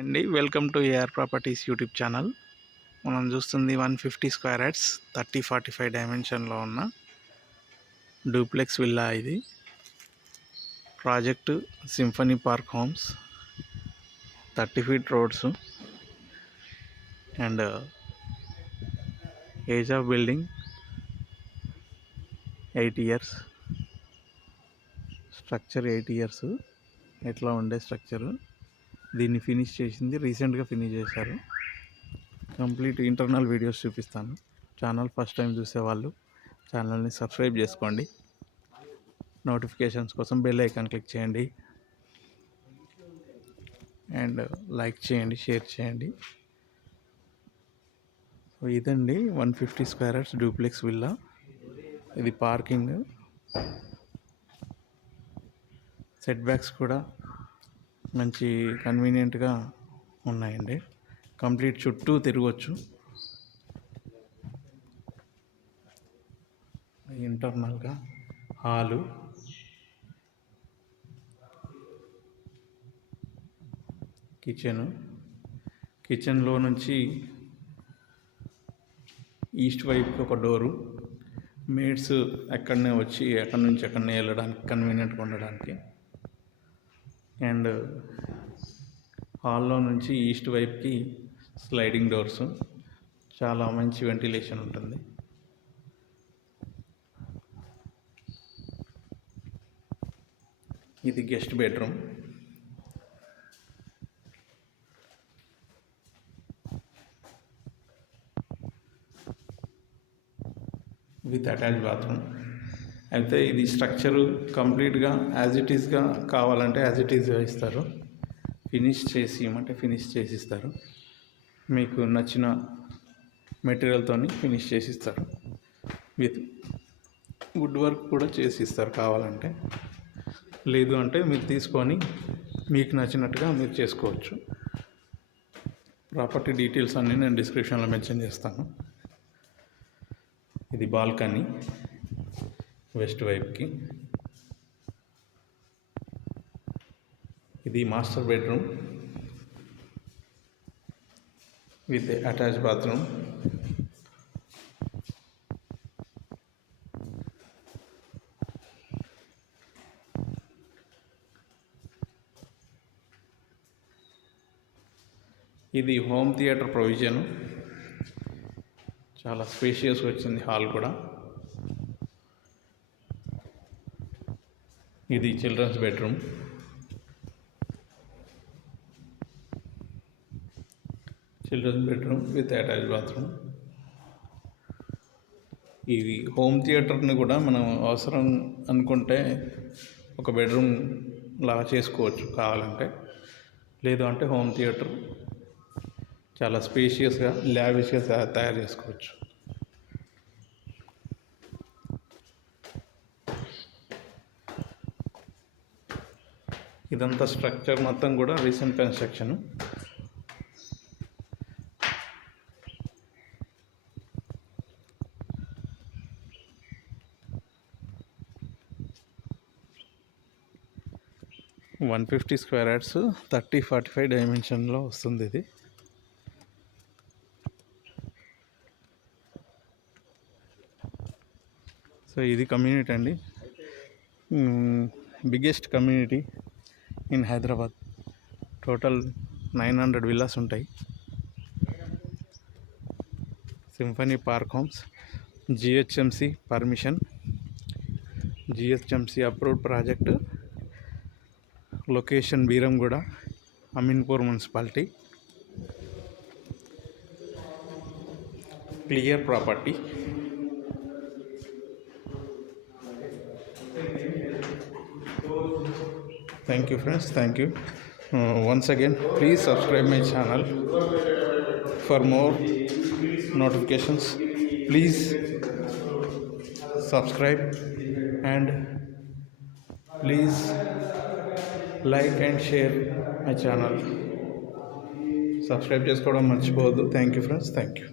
అండి welcome to AR properties YouTube channel. మనం చూస్తుంది 150 స్క్వేర్ యార్డ్స్ 30-45 డైమెన్షన్లో ఉన్న డూప్లెక్స్ విల్లా. ఇది project Symphony Park Homes, 30 feet roads and age of building 8 years. Structure 8 years. ఎట్లా ఉండే స్ట్రక్చరు, దీన్ని ఫినిష్ చేసింది రీసెంట్గా ఫినిష్ చేశారు. కంప్లీట్ ఇంటర్నల్ వీడియోస్ చూపిస్తాను. ఛానల్ ఫస్ట్ టైం చూసేవాళ్ళు ఛానల్ని సబ్స్క్రైబ్ చేసుకోండి. నోటిఫికేషన్స్ కోసం బెల్ ఐకాన్ క్లిక్ చేయండి అండ్ లైక్ చేయండి, షేర్ చేయండి. ఇదండి 150 స్క్వేర్ యార్డ్స్ డూప్లెక్స్ విల్లా. ఇది పార్కింగ్, సెట్ బ్యాక్స్ కూడా మంచి కన్వీనియంట్గా ఉన్నాయండి. కంప్లీట్ చుట్టూ తిరగవచ్చు. ఇంటర్నల్గా హాలు, కిచెన్లో నుంచి ఈస్ట్ వైపుకి ఒక డోరు, మేడ్స్ ఎక్కడనే వచ్చి ఎక్కడి నుంచి ఎక్కడనే వెళ్ళడానికి కన్వీనియంట్గా ఉండడానికి. అండ్ హాల్లో నుంచి ఈస్ట్ వైపుకి స్లైడింగ్ డోర్స్, చాలా మంచి వెంటిలేషన్ ఉంటుంది. ఇది guest bedroom. With attach bathroom. అయితే ఇది స్ట్రక్చరు కంప్లీట్గా యాజ్ ఇట్ ఈస్గా కావాలంటే యాజ్ ఇట్ ఈస్గా ఇస్తారు. ఫినిష్ చేసి ఇవ్వమంటే ఫినిష్ చేసి ఇస్తారు. మీకు నచ్చిన మెటీరియల్తో ఫినిష్ చేసి ఇస్తారు. విత్ వుడ్ వర్క్ కూడా చేసి ఇస్తారు కావాలంటే. లేదు అంటే మీరు తీసుకొని మీకు నచ్చినట్టుగా మీరు చేసుకోవచ్చు. ప్రాపర్టీ డీటెయిల్స్ అన్నీ నేను డిస్క్రిప్షన్లో మెన్షన్ చేస్తాను. ఇది బాల్కనీ వెస్ట్ వైపుకి. ఇది master bedroom with attach bathroom. ఇది హోమ్ థియేటర్ ప్రొవిజన్. చాలా స్పేషియస్ వచ్చింది హాల్ కూడా. ఇది children's bedroom. With attach bathroom. ఇది హోమ్ థియేటర్ని కూడా మనం అవసరం అనుకుంటే ఒక బెడ్రూమ్ లాగా చేసుకోవచ్చు కావాలంటే. లేదు అంటే హోమ్ థియేటర్ చాలా స్పేషియస్గా లావిష్గా తయారు చేసుకోవచ్చు. ఇదంతా స్ట్రక్చర్ మొత్తం కూడా రీసెంట్ కన్స్ట్రక్షన్. $150 స్క్వేర్ యార్డ్స్ 30-45 డైమెన్షన్లో వస్తుంది ఇది. సో ఇది కమ్యూనిటీ అండి, biggest community in Hyderabad. Total 900 villas ఉంటాయి. Symphony Park Homes, GHMC permission, GHMC approved project. Location Beeramguda, Ameenpur municipality. Clear property. Thank you friends, thank you. Once again, please subscribe my channel for more notifications. Please subscribe and please like and share my channel. Subscribe చేసుకోవడం మర్చిపోవద్దు. Thank you friends, thank you.